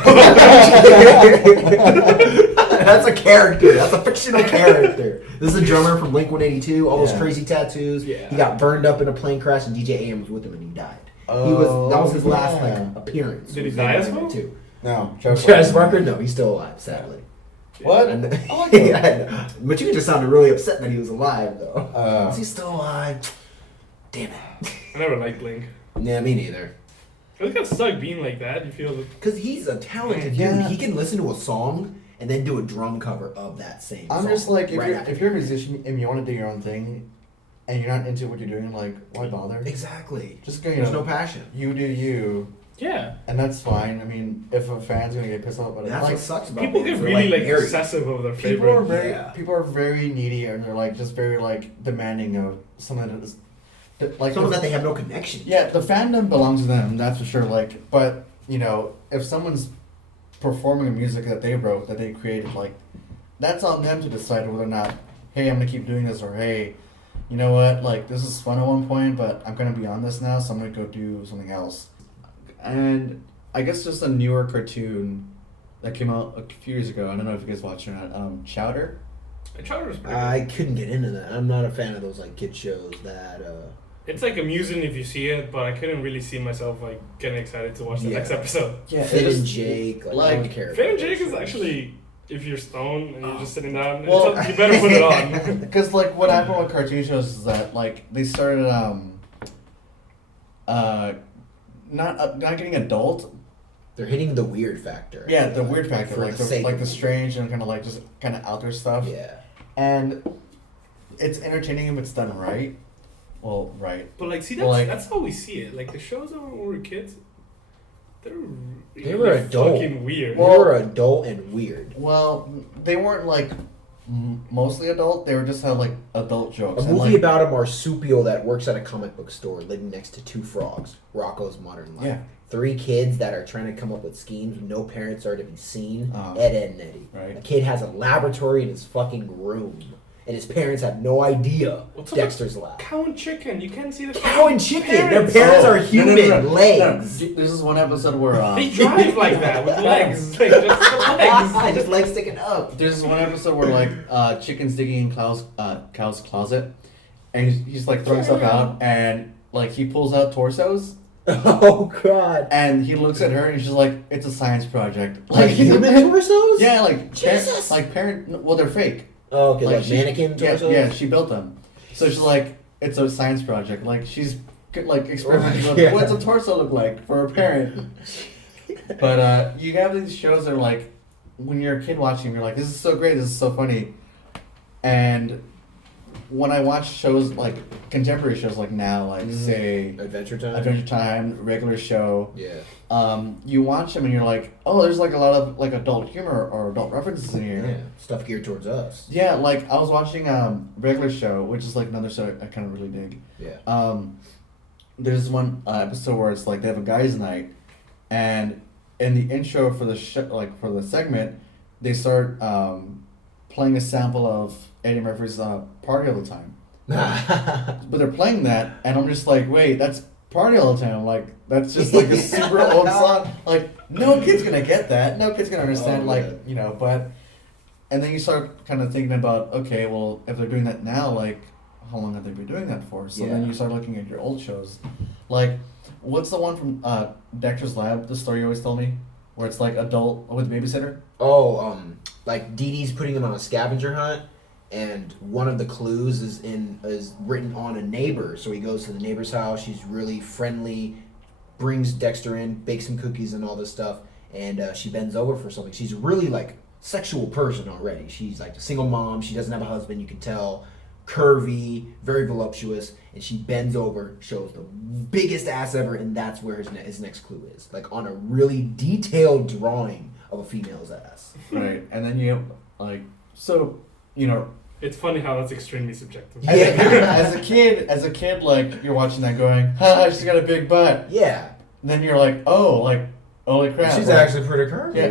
That's a character. That's a fictional character. This is a drummer from Blink-182. All those Yeah. crazy tattoos. Yeah. He got burned up in a plane crash, and DJ AM was with him, and he died. That was his last like appearance. Did he was die in as Iron Man well? 2. No. Travis Barker? No, he's still alive, sadly. What? And- I like him. Yeah, but you just sounded really upset that he was alive, though. Uh. Is he still alive? Damn it. I never liked Blink. Yeah, me neither. I just got stuck being like that. You feel like Because he's a talented Yeah. dude. He can listen to a song and then do a drum cover of that same I'm song. just like, right if after. you're a musician and you want to do your own thing, and you're not into what you're doing, like, why bother? Exactly. Just go. There's no passion. You do you, yeah. and that's fine. I mean, if a fan's gonna get pissed off about it, That's like, what sucks about People bands. get They're, really like married. obsessive of their people are favorite. very Yeah. people are very needy, and they're like just very like demanding of something that is like Someone that they have no connection to. yeah, the fandom belongs to them, that's for sure. Like, but if someone's performing a music that they wrote, that they created, like, that's on them to decide whether or not, hey, I'm gonna keep doing this, or hey, you know what, like, this is fun at one point, but I'm gonna be on this now, so I'm gonna go do something else. And I guess just a newer cartoon that came out a few years ago. I don't know if you guys watched it or not. Chowder. And Chowder's pretty I good. couldn't get into that. I'm not a fan of those like kid shows that. It's like amusing if you see it, but I couldn't really see myself like getting excited to watch the Yeah. next episode. Yeah, Finn and Jake. Like, I don't care. Finn and Jake is actually, if you're stoned and you're just sitting down, Well- you better put it on. Because like what happened with cartoon shows is that like they started not getting adult. They're hitting the weird factor. Yeah, the weird factor, For like the sake the of strange and kind of like just kind of out there stuff. Yeah. And it's entertaining if it's done right. Well, right. But like, see, Well, that's how we see it. Like the shows that when we were kids, they're really They were adult. fucking weird. They were adult and weird. Well, they weren't like mostly adult. They were just had like adult jokes. A And, movie like, about a marsupial that works at a comic book store living next to two frogs. Rocco's Modern Life. Yeah. 3 kids that are trying to come up with schemes. No parents are to be seen. Uh-huh. Ed, Ed, and Eddie. Right. A kid has a laboratory in his fucking room. and his parents have no idea What's up Dexter's alive. Cow and chicken. You can't see the Cow and chicken. parents. Their parents are No, human legs. No. There's this one episode where They drive like that with legs. Like, just legs. Just legs sticking up. there's this one episode where like chicken's digging in cow's closet, and he's like throwing stuff out, and like he pulls out torsos. Oh God. And he looks at her and she's like, "It's a science project." Like human torsos? Yeah, like Jesus. Well, they're fake. Oh, okay, like she- mannequin torsos? Yeah, she built them. So she's like, "It's a science project." Like she's like experimenting with Yeah. what's a torso look like for a parent. But you have these shows that are like, when you're a kid watching, you're like, "This is so great. This is so funny," and when I watch shows like contemporary shows like now, like say Adventure Time. Adventure Time, regular show, Yeah. you watch them and you're like, oh, there's like a lot of like adult humor or adult references in here. Yeah. Stuff geared towards us. Yeah, like I was watching regular show, which is like another show I kind of really dig. Yeah. There's one episode where it's like they have a guys' night, and in the intro for the like for the segment, they start playing a sample of Eddie Murphy's Party All the Time. But they're playing that, and I'm just like, wait, that's Party All the Time. Like, that's just like a super old song. Like, no kid's gonna get that. No kid's gonna understand, Oh, like, yeah. you know, but. And then you start kind of thinking about, okay, well, if they're doing that now, like, how long have they been doing that for? So then Yeah. you start looking at your old shows. Like, what's the one from Dexter's Lab, the story you always told me? Where it's like adult with babysitter? Oh, like Dee Dee's putting him on a scavenger hunt, and one of the clues is written on a neighbor. So he goes to the neighbor's house. She's really friendly, brings Dexter in, bakes some cookies and all this stuff, and she bends over for something. She's really like sexual person already. She's like a single mom. She doesn't have a husband. You can tell, curvy, very voluptuous, and she bends over, shows the biggest ass ever, and that's where his next clue is. Like on a really detailed drawing of a female's ass. Right. And then you, like, so, you know, It's funny how that's extremely subjective. as a kid, like, you're watching that going, ha, she's got a big butt. Yeah. And then you're like, oh, like, holy crap. She's like, actually pretty curvy. Yeah,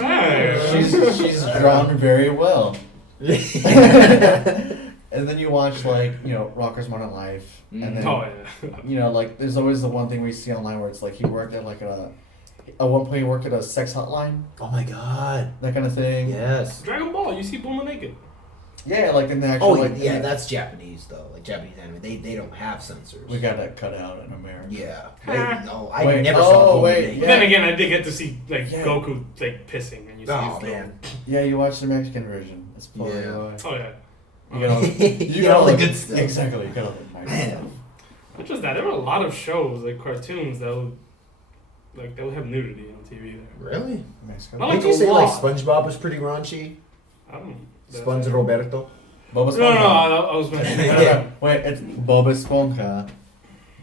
Right. she's drawn very well. And then you watch, like, you know, Rocker's Modern Life, and then Oh yeah. you know, like, there's always the one thing we see online where it's like he worked at like at one point he worked at a sex hotline, Oh my god. that kind of thing. Yes. Dragon Ball. You see Bulma naked. Yeah, like in the actual Oh like yeah, in- that's Japanese though. Like Japanese anime, they don't have censors. we got that cut out in America. Yeah. Ah. No, I Wait, never oh, saw Bulma wait, naked. But Yeah. then again, I did get to see like Yeah. Goku like pissing, and you see Oh his man. Yeah, you watch the Mexican version. It's blowing Yeah. you away. Oh yeah. You get all, You get all the good stuff. Exactly, you get all the nice Man. stuff. Not just that, there were a lot of shows like cartoons that would have nudity on TV there. Really? Mexico. I like Did you a say like lot. SpongeBob was pretty raunchy? I don't. Sponge Roberto? Boba No, Esponja. I was mentioning. Yeah. Wait, it's Boba Esponja.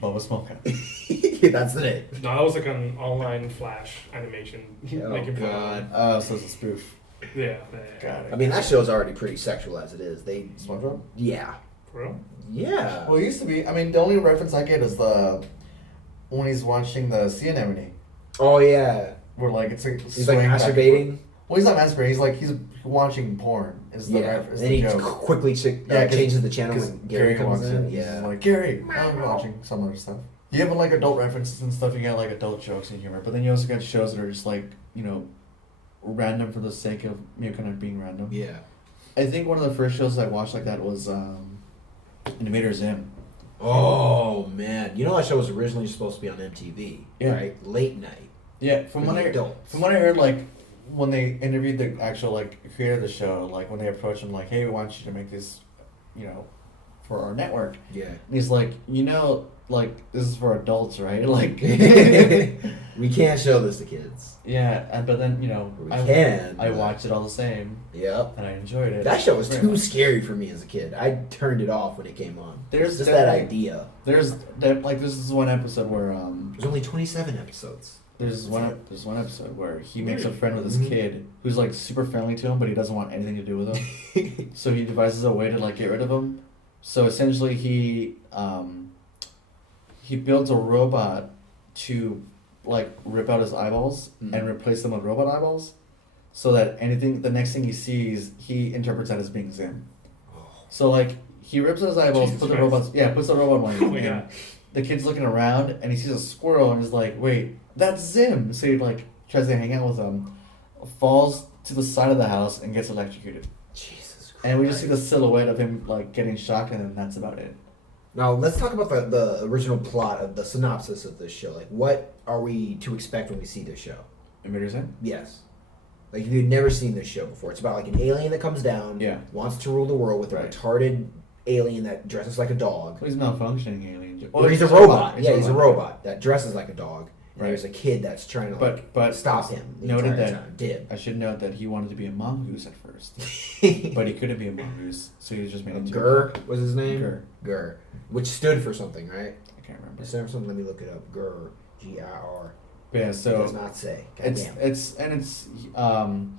Boba Esponja. That's the name. No, that was like an online Flash animation. Oh, making fun of- God. Oh, so it's a spoof. Yeah. Got it. I mean, that show's already pretty sexual as it is. They. SpongeBob? Yeah. For real? Yeah. Well, it used to be. I mean, the only reference I get is when he's watching the sea anemone, Oh yeah. where like it's like He's like swaying back and masturbating. forth. Well, he's not masturbating. He's watching porn. Is the Yeah. reference? And he joke. quickly 'cause- changes the channel Because when Gary comes walks in. He's Yeah. like, Gary, I'm watching some other stuff. You have like adult references and stuff. You get like adult jokes and humor, but then you also get shows that are just like, you know, random for the sake of, you know, kind of being random. Yeah. I think one of the first shows I watched like that was Invader Zim. Oh man, you know that show was originally supposed to be on MTV, Yeah. right? Late night. Yeah, For the adults. from what I heard, like when they interviewed the actual like creator of the show, like when they approached him, like, hey, we want you to make this, you know, for our network. Yeah. And he's like, you know, like this is for adults, right? Like, We can't show this to kids. yeah, but then you know, We I can, I but- watched it all the same, Yep. and I enjoyed it. That show was very too much. scary for me as a kid. I turned it off when it came on. There's just that definitely- idea. There's that like this is one episode where There's only 27 episodes. there's one episode where he makes a friend with his Mhm. kid who's like super friendly to him, but he doesn't want anything to do with him. So he devises a way to like get rid of him. So essentially, he builds a robot to like rip out his eyeballs Mm. and replace them with robot eyeballs, so that the next thing he sees, he interprets that as being Zim. Oh So like he rips out his eyeballs, Jesus puts the Christ. robots. Yeah, puts the robot one. Oh my god. The kid's looking around and he sees a squirrel and he's like, "Wait, that's Zim." So he like tries to hang out with him, falls to the side of the house and gets electrocuted. Jesus Christ. And we just see the silhouette of him like getting shocked, and then that's about it. Now let's talk about the original plot of the synopsis of this show. Like, what are we to expect when we see this show? Invader Zim? Yes. Like, if you've never seen this show before, it's about like an alien that comes down, Yeah. wants to rule the world with a Right. retarded alien that dresses like a dog. Well, he's malfunctioning alien. Or he's a robot. Yeah, he's a robot that dresses like a dog. And Right. there's a kid that's trying to But stop him. the noted entire that time. Dib. I should note that he wanted to be a mongoose at first, but he couldn't be a mongoose, so he was just made into Gur was his name. Gur. Gur, which stood for something, right? I can't remember. It stood for something. Let me look it up. Gur, G-I-R. But yeah, It does so not say. it's Goddamn.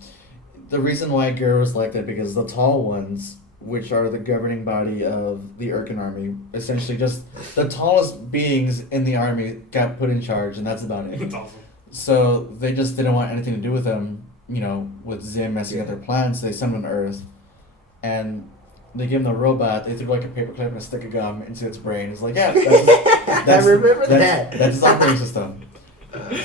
the reason why Gur was like that because the tall ones, which are the governing body of the Urkin army, essentially just the tallest beings in the army got put in charge, and that's about it. That's awesome. So they just didn't want anything to do with him, with Zim messing up their plans. So they sent him on Earth, and they give him the robot. They threw like a paperclip and a stick of gum into its brain. It's like, yeah, that's remember that. That's his operating system.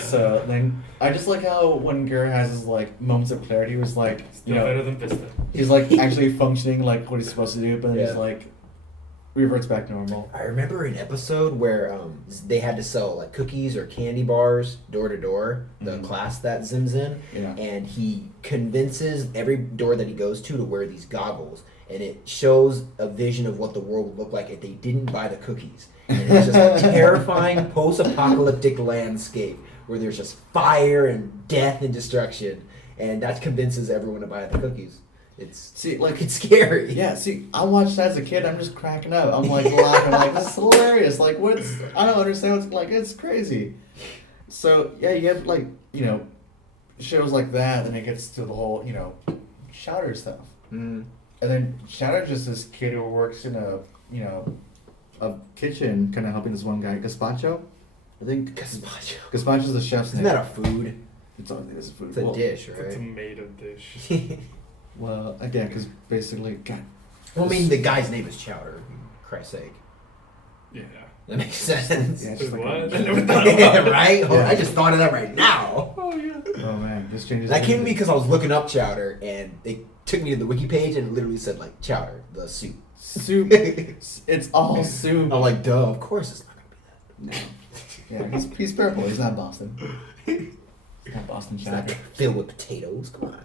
So then I just like how when Gur has his like moments of clarity, he was like, Still better than Pista. he's like actually functioning like what he's supposed to do, but then he's Yeah. like reverts back to normal. I remember an episode where they had to sell like cookies or candy bars door to door. The Mhm. class that Zim's in, Yeah. and he convinces every door that he goes to wear these goggles, and it shows a vision of what the world would look like if they didn't buy the cookies. And it's just a terrifying post-apocalyptic landscape where there's just fire and death and destruction, and that convinces everyone to buy the cookies. It's it's scary. Yeah, see, I watched that as a kid. I'm just cracking up. I'm like laughing. I'm like, this is hilarious. Like, I don't understand what's like. It's crazy. So yeah, you have like shows like that, and it gets to the whole Chowder stuff. Mm. And then Chowder's just this kid who works in a kitchen, kind of helping this one guy, Gazpacho. I think Gazpacho. Gazpacho's the chef's Isn't name. that a food? It's a food. It's a dish, It's a right? tomato dish. Well, again, because basically, God. Well, I mean, the guy's name is Chowder. For Christ's sake. Yeah. That makes sense. Yeah, it's Wait, just like what? a- I never thought about it. Right? Oh, Yeah. I just thought of that right now. Oh yeah. Oh man, this changes. That came to me everything. because I was looking up Chowder, and it took me to the wiki page, and it literally said, like, Chowder, the soup. Soup. It's all soup. I'm like, duh, of course it's not going to be that. No. Yeah, he's purple. He's not Boston. He's not Boston It's not chowder. filled with potatoes. Come on.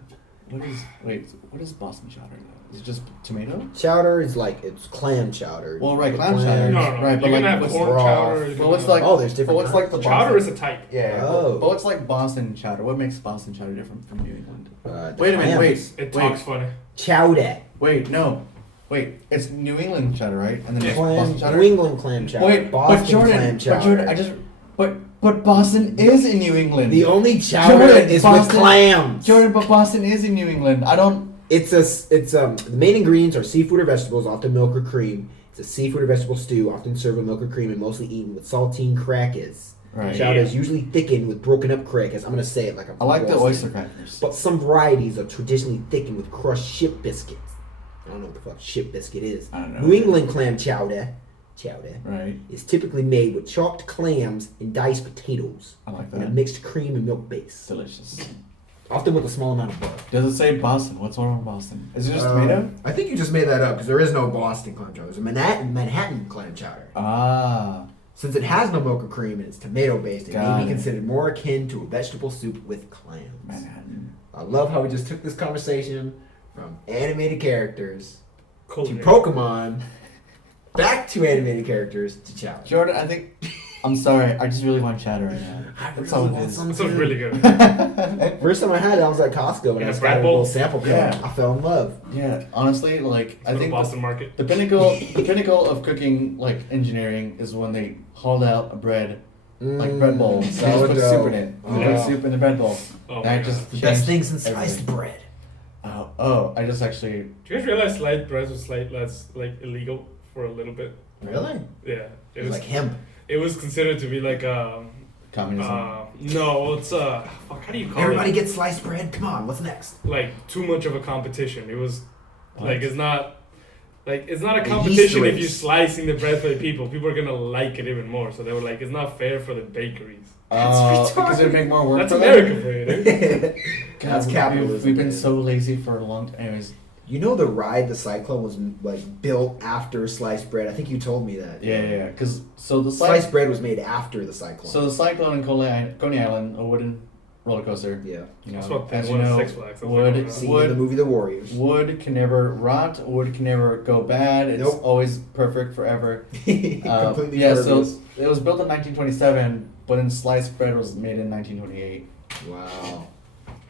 What is Boston chowder though? Is it just tomato? Chowder is like, it's clam chowder. Well, right, The clam chowder. No, Right, but you're like gonna have what's corn raw? chowder. you're But gonna what's have- like? Oh, there's different But what's like the kinds. chowder Boston- is a type. Yeah. Oh. But what's like Boston chowder? What makes Boston chowder different from New England? The Wait a minute. clams. It Wait. talks funny. Chowder. Wait. No. Wait. It's New England chowder, right? And then Yeah. it's Boston Clam, chowder. New England clam chowder. Wait, Boston but Jordan, clam chowder. but Jordan, but Boston is in New England. The only chowder Jordan, is Boston- with clams. Jordan, but Boston is in New England. I don't. The main ingredients are seafood or vegetables, often milk or cream. It's a seafood or vegetable stew, often served with milk or cream, and mostly eaten with saltine crackers. Right. Chowder is usually thickened with broken up crackers. I'm gonna say it like I'm. I like the Boston. oyster crackers. But some varieties are traditionally thickened with crushed ship biscuits. I don't know what the fuck ship biscuit is. I don't know. New England clam chowder Right. is typically made with chopped clams and diced potatoes I like and a that. mixed cream and milk base, Delicious. often with a small amount of butter. Does it say Boston? What's wrong with Boston? Is it just tomato? I think you just made that up because there is no Boston clam chowder. There's a Manhattan clam chowder. Ah. Since it has no milk or cream and it's tomato based, it Got may be it. considered more akin to a vegetable soup with clams. Manhattan. I love how we just took this conversation from animated characters Cool. to Pokemon, back to animated characters to chowder. Jordan, I think. I'm sorry. I just really want chowder right now. That's all it is. This is really good. First time I had it, I was at Costco and In I a just bread got a bowl? little sample cup. Yeah. I fell in love. Yeah. Honestly, like I For the think Boston market. the pinnacle of cooking like engineering is when they hauled out a bread like bread bowl. So I just put sourdough. soup in it. I Yeah. put soup in the bread bowl. Oh And my I God. just The best changed thing since sliced everything. bread. I just actually. Do you guys realize sliced bread was less illegal for a little bit? Really? Yeah. It was like hemp. It was considered to be like Communism. no, it's fuck, how do you call Everybody it? gets sliced bread. Come on, what's next? Like too much of a competition. It was What? like it's not Like, it's not a The competition yeast if you race. slicing the bread for the people. People are gonna like it even more. So they were like, it's not fair for the bakeries. Because they make more work That's for America them. for you, dude. That's God, capitalism. We've been man. so lazy for a long time. Anyways, You know the ride, the Cyclone, was like built after sliced bread. I think you told me that. yeah. Because so the Sliced bread was made after the Cyclone. So the Cyclone in Coney Island, a wooden roller coaster. yeah. You know, That's what they as you want at know, Six Flags. That's wood, like, See in the movie The Warriors. wood can never rot. Wood can never go bad. It's Nope. always perfect forever. Completely yeah. So pervious. it was built in 1927, but then sliced bread was made in 1928. Wow.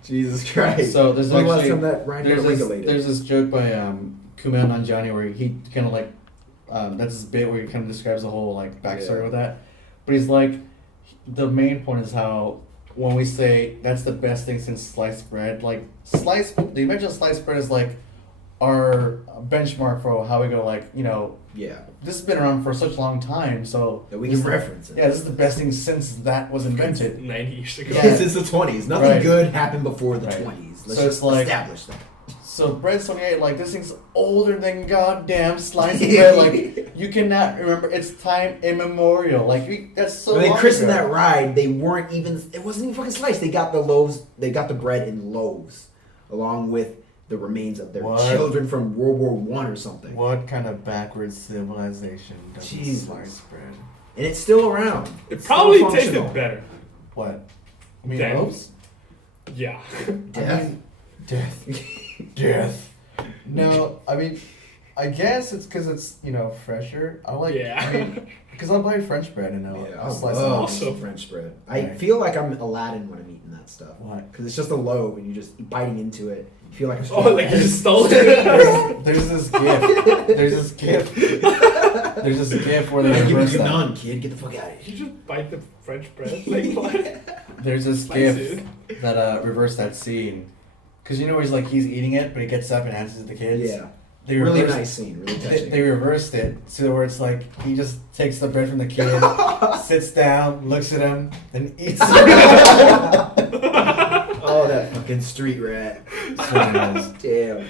Jesus Christ. So there's When was actually time that ride got regulated? there's this joke by Kumail Nanjiani where he kind of like that's his bit where he kind of describes the whole like backstory Yeah. with that, but he's like the main point is how when we say that's the best thing since sliced bread, like the invention of sliced bread is like our benchmark for how we go, like, you know, yeah. this has been around for such a long time, so That we this can is- reference it. yeah, this is the best thing since that was invented. 90 years ago. Yeah. Since the 20s. Nothing Right. good happened before the Right. 20s. Let's So just it's like- establish that. So bread's 28, like this thing's older than goddamn sliced bread. Like you cannot remember, it's time immemorial. Like that's so. When they long christened ago. that ride, they weren't even. It wasn't even fucking sliced. They got the loaves. They got the bread in loaves, along with the remains of their What? children from World War One or something. What kind of backwards civilization does Jesus. sliced bread? And it's still around. It It's still probably functional. tasted better. What? I mean Damn. loaves? Yeah. Death. Death. Death. No, I mean, I guess it's because it's, you know, fresher. I like. Yeah. I mean, because I'll buy French bread and Yeah, I'll I slice it love up. Also- French bread. I Right. feel like I'm Aladdin when I'm eating that stuff. Why? Because it's just a loaf and you're just biting into it. You feel like a Oh, like you just stole it. There's this gif. There's this gif. There's this gif where they Give me reverse your that. none, kid. Get the fuck out of You here. just bite the French bread. Like what? There's this Slice gif it. that reversed that scene. Because you know where he's eating it, but he gets up and hands it to the kids? Yeah. They Really reversed- nice scene. Really They, touching. they reversed it so where it's like he just takes the bread from the kid, sits down, looks at him, then eats it. Oh, that fucking street rat. Damn.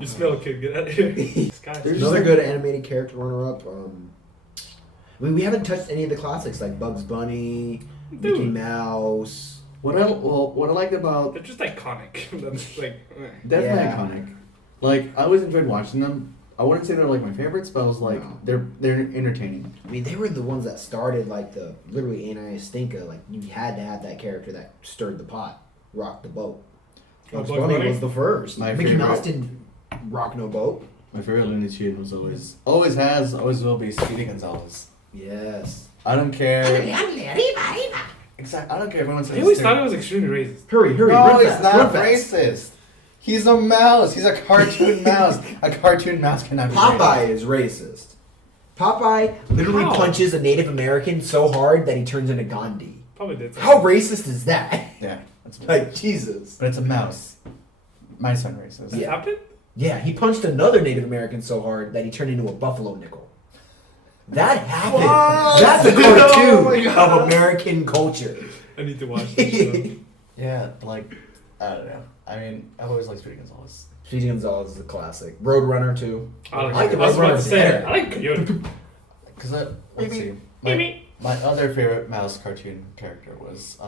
You smell, kid. Get out of here. This guy. There's another good animated character runner-up. I mean, we haven't touched any of the classics like Bugs Bunny, Mickey Dude. Mouse. What I liked about They're just iconic. That's like. definitely Yeah. iconic. Like I always enjoyed watching them. I wouldn't say they're like my favorites, but I was like No. they're entertaining. I mean, they were the ones that started like the literally anti-stinker. Like you had to have that character that stirred the pot, rocked the boat. Oh, Bugs Bugs Bunny Bunny? was the first. My Mickey favorite. Mouse didn't rock no boat. My favorite Looney Tune was always will be Speedy Gonzales. Yes. I don't care. Exactly. I don't care if anyone says. I always thought it was extremely racist. Hurry, hurry, No, run he's fast, not run fast. racist. He's a mouse. He's a cartoon mouse. A cartoon mouse cannot be Popeye racist. is racist. Popeye literally How? punches a Native American so hard that he turns into Gandhi. Probably did. How racist is that? Yeah, that's Like, Jesus. but it's a mouse. Mice aren't racist. Does it happen? Yeah, he punched another Native American so hard that he turned into a buffalo nickel. That happened. What? That's a Oh my cartoon God. of American culture. I need to watch this. Yeah, like I don't know. I mean, I've always liked Speedy Gonzales. Speedy Gonzales is a classic. Roadrunner too. I like the was about Roadrunner to say better. I like Coyote. Cause let's see. Maybe. My other favorite mouse cartoon character was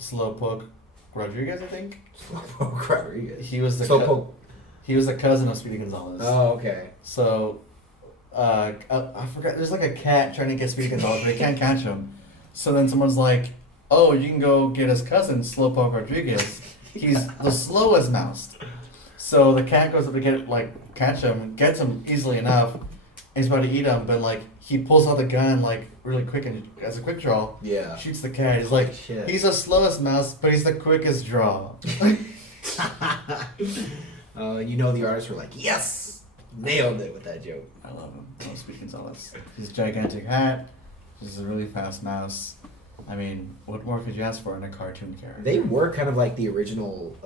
Slowpoke Rodriguez, I think. Slowpoke Rodriguez. He was the Slowpoke. he was the cousin of Speedy Gonzales. Oh, okay. So, I forgot. There's like a cat trying to get Speedy Gonzales, but he can't catch him. So then someone's like, "Oh, you can go get his cousin, Slowpoke Rodriguez. He's the slowest mouse." So the cat goes up to catch him, gets him easily enough, and he's about to eat him, but like he pulls out the gun like really quick and as a quick draw, Yeah. shoots the cat. He's like, Shit. he's the slowest mouse, but he's the quickest draw. You know the artists were like, yes! Nailed it with that joke. I love him. I love Speedy Gonzales. His gigantic hat. He's a really fast mouse. I mean, what more could you ask for in a cartoon character? They were kind of like the original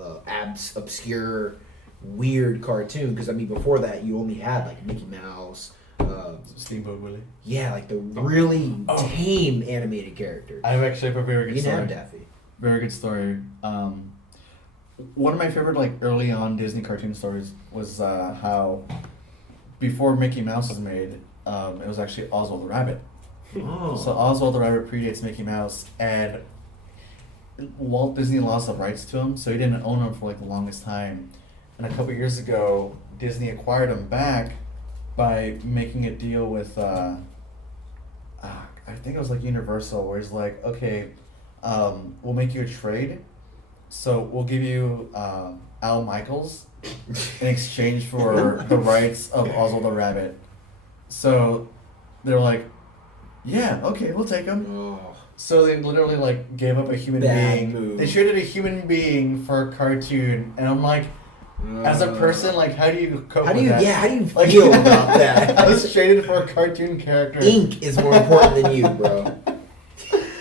obscure, weird cartoon. Because, I mean, before that, you only had like Mickey Mouse. Steamboat Willie. Yeah, like the really tame animated character. I have actually have a very You good didn't have story. Daffy. Very good story. one of my favorite like early on Disney cartoon stories was how before Mickey Mouse was made, it was actually Oswald the Rabbit. Oh. So Oswald the Rabbit predates Mickey Mouse, and Walt Disney lost the rights to him, so he didn't own him for like the longest time. And a couple years ago, Disney acquired him back by making a deal with, I think it was like Universal, where he's like, okay, we'll make you a trade. So we'll give you Al Michaels in exchange for the rights of Oswald the Rabbit. So they're like, yeah, okay, we'll take him. Oh. So they literally like gave up a human Bad being. move. They traded a human being for a cartoon, and I'm like, as a person, like, how do you cope How do with you? that? Yeah. How do you Like, feel about that? I was traded for a cartoon character. Ink is more important than you, bro.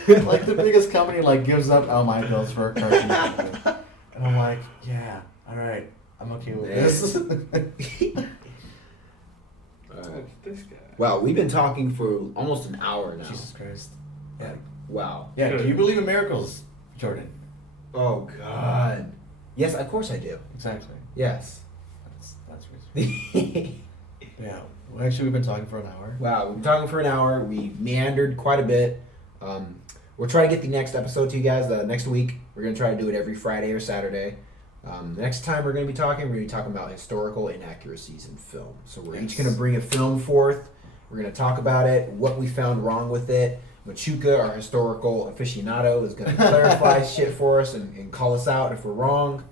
Like the biggest company like gives up Al Michaels for a cartoon character, and I'm like, yeah, all right, I'm okay with this. This guy. Wow, we've been talking for almost an hour now. Jesus Christ. Yeah. Wow. Yeah. Good. Do you believe in miracles, Jordan? Oh God. Yes, of course I do. Exactly. Yes. That's reason. Yeah. Well, actually, we've been talking for an hour. Wow, we've been talking for an hour. We meandered quite a bit. We'll try to get the next episode to you guys next week. We're going to try to do it every Friday or Saturday. The next time we're going to be talking about historical inaccuracies in film. So we're each going to bring a film forth. We're going to talk about it, what we found wrong with it. Machuca, our historical aficionado, is going to clarify shit for us and call us out if we're wrong.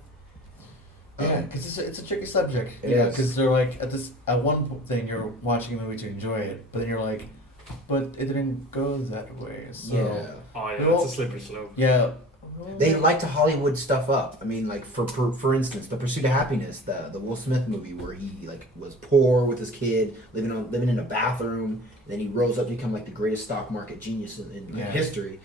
Yeah, because it's a tricky subject. Yes. Because they're like at one thing you're watching a movie to enjoy it, but then you're like, but it didn't go that way. So Yeah. Oh yeah, Well, it's a slippery slope. yeah. They like to Hollywood stuff up. I mean, like for instance, The Pursuit of Happiness, the Will Smith movie where he like was poor with his kid, living in a bathroom, and then he rose up to become like the greatest stock market genius in Yeah. history.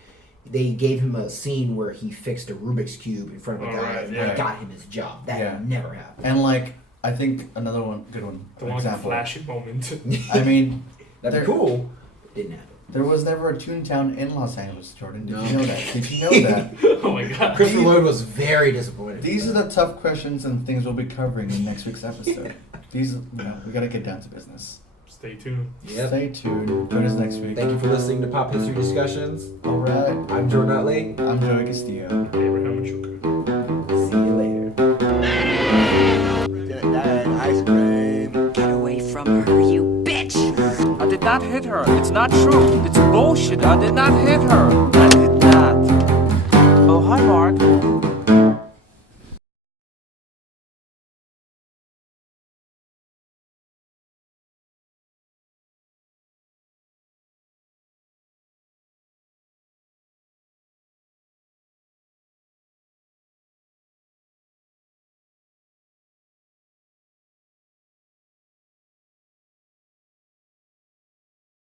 They gave him a scene where he fixed a Rubik's cube in front of a Oh, guy right, and yeah. got him his job. That Yeah. never happened. And like I think another good one. The one example. flashy moment. I mean, That'd there- be cool. Didn't happen. there was never a Toontown in Los Angeles, Jordan. Did No. you know that? Did you know that? Oh my god. Christopher Lloyd was very disappointed. These are the tough questions and things we'll be covering in next week's episode. These, we gotta get down to business. Stay tuned. Yep. Stay tuned. Join us next week. Thank you for listening to Pop History Discussions. All right. I'm Jordan Utley. I'm Joey Castillo. Abraham Machuca. See you later. Ice cream. Get away from her, you bitch! I did not hit her. It's not true. It's bullshit. I did not hit her. I did not. Oh, hi, Mark.